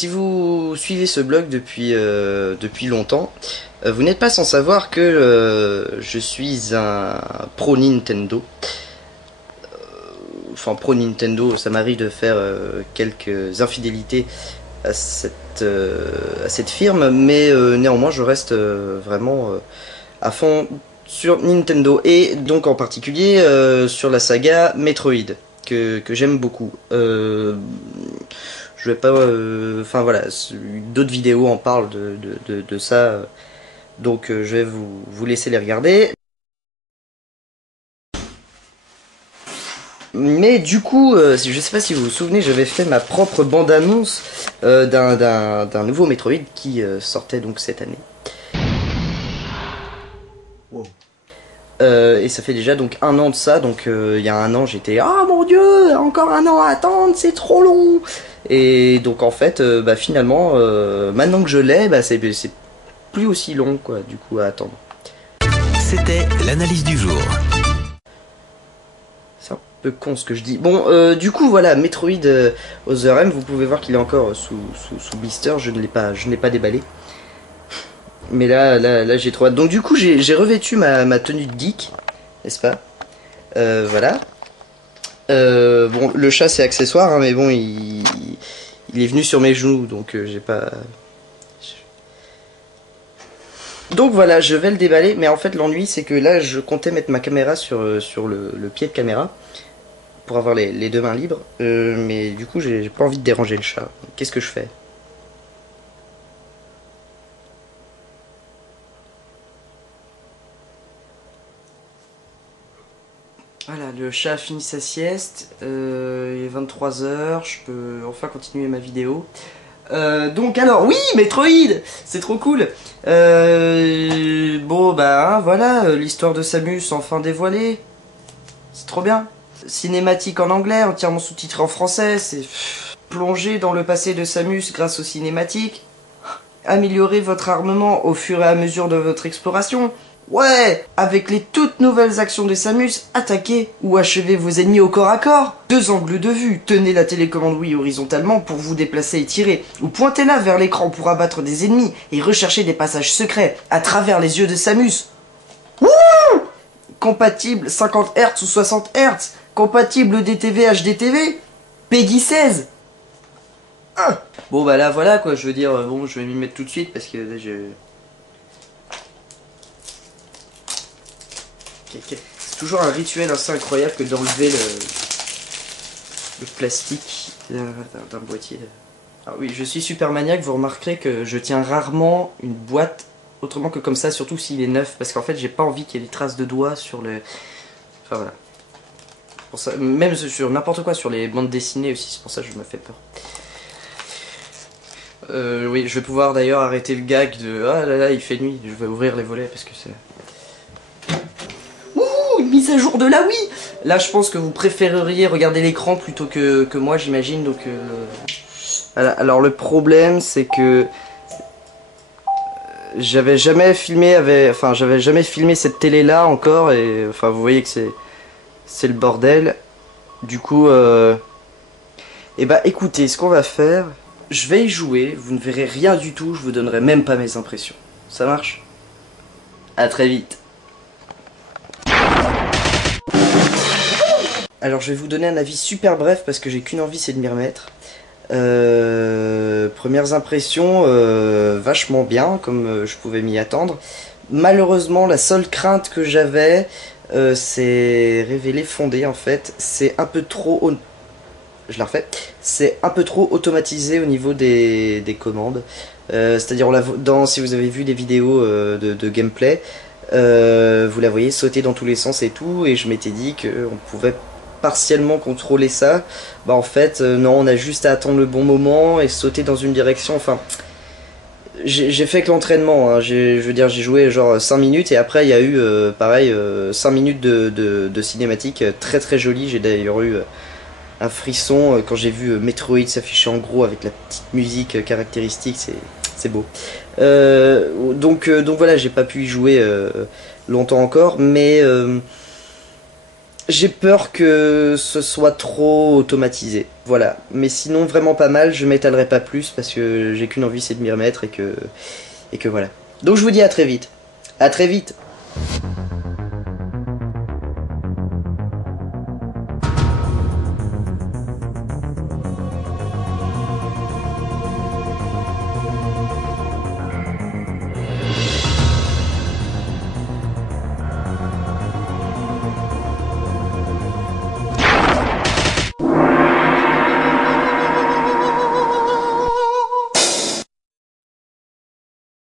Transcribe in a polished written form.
si vous suivez ce blog depuis longtemps, vous n'êtes pas sans savoir que je suis un pro Nintendo. Enfin, pro Nintendo, ça m'arrive de faire quelques infidélités à cette firme, mais néanmoins je reste vraiment à fond sur Nintendo, et donc en particulier sur la saga Metroid, que j'aime beaucoup. Je vais pas... Enfin voilà, d'autres vidéos en parlent de ça, donc je vais vous laisser les regarder. Mais du coup, je sais pas si vous vous souvenez, j'avais fait ma propre bande-annonce d'un nouveau Metroid qui sortait donc cette année. Wow. Et ça fait déjà donc 1 an de ça, donc il y a 1 an j'étais « Ah mon dieu, encore 1 an à attendre, c'est trop long !» Et donc en fait, finalement, maintenant que je l'ai, c'est plus aussi long quoi, du coup, à attendre. C'était l'analyse du jour. C'est un peu con ce que je dis. Bon, du coup voilà, Metroid Other M, vous pouvez voir qu'il est encore sous blister, je ne l'ai pas déballé. Mais là j'ai trop hâte. Donc du coup j'ai revêtu ma tenue de geek, n'est-ce pas? Voilà. Bon, le chat c'est accessoire, hein, mais bon, il est venu sur mes genoux, donc j'ai pas... Donc voilà, je vais le déballer, mais en fait l'ennui c'est que là je comptais mettre ma caméra sur le pied de caméra, pour avoir les 2 mains libres, mais du coup j'ai pas envie de déranger le chat. Qu'est-ce que je fais? Voilà, le chat a fini sa sieste, il est 23 h, je peux enfin continuer ma vidéo. Donc alors, oui, Metroid, c'est trop cool. Bon, voilà, l'histoire de Samus enfin dévoilée. C'est trop bien. Cinématique en anglais, entièrement sous-titré en français, c'est plonger dans le passé de Samus grâce aux cinématiques. Améliorer votre armement au fur et à mesure de votre exploration. Ouais, avec les toutes nouvelles actions de Samus, attaquez ou achevez vos ennemis au corps à corps. 2 angles de vue, tenez la télécommande Wii horizontalement pour vous déplacer et tirer, ou pointez-la vers l'écran pour abattre des ennemis et rechercher des passages secrets à travers les yeux de Samus. Wouh! Compatible 50 Hz ou 60 Hz, compatible DTV HDTV, Peggy 16. Bon là voilà quoi, je veux dire, bon je vais m'y mettre tout de suite parce que là, c'est toujours un rituel assez incroyable que d'enlever le plastique d'un boîtier. Alors oui, je suis super maniaque, vous remarquerez que je tiens rarement une boîte autrement que comme ça, surtout s'il est neuf, parce qu'en fait j'ai pas envie qu'il y ait des traces de doigts sur le... Enfin voilà. Pour ça, même sur n'importe quoi, sur les bandes dessinées aussi, c'est pour ça que je me fais peur. Oui, je vais pouvoir d'ailleurs arrêter le gag de « Ah là là, il fait nuit », je vais ouvrir les volets parce que c'est... Une mise à jour de la Wii. Là je pense que vous préféreriez regarder l'écran plutôt que moi, j'imagine, donc voilà. Alors le problème c'est que j'avais jamais filmé cette télé là encore, et enfin vous voyez que c'est le bordel. Du coup écoutez, ce qu'on va faire, je vais y jouer, vous ne verrez rien du tout, je vous donnerai même pas mes impressions. Ça marche? À très vite. Alors je vais vous donner un avis super bref parce que j'ai qu'une envie, c'est de m'y remettre. Premières impressions, vachement bien, comme je pouvais m'y attendre. Malheureusement, la seule crainte que j'avais s'est révélée fondée en fait. C'est un peu trop... Je la refais. C'est un peu trop automatisé au niveau des commandes. C'est-à-dire, si vous avez vu des vidéos de gameplay, vous la voyez sauter dans tous les sens et tout, et je m'étais dit qu'on pouvait partiellement contrôler ça. En fait non, on a juste à attendre le bon moment et sauter dans une direction. Enfin, j'ai fait que l'entraînement, hein. Je veux dire, j'ai joué genre 5 minutes et après il y a eu pareil 5 minutes de cinématique très très jolie. J'ai d'ailleurs eu un frisson quand j'ai vu Metroid s'afficher en gros avec la petite musique caractéristique, c'est beau. Donc voilà, j'ai pas pu y jouer longtemps encore, mais J'ai peur que ce soit trop automatisé, voilà. Mais sinon, vraiment pas mal, je m'étalerai pas plus parce que j'ai qu'une envie, c'est de m'y remettre et que voilà. Donc je vous dis à très vite. À très vite.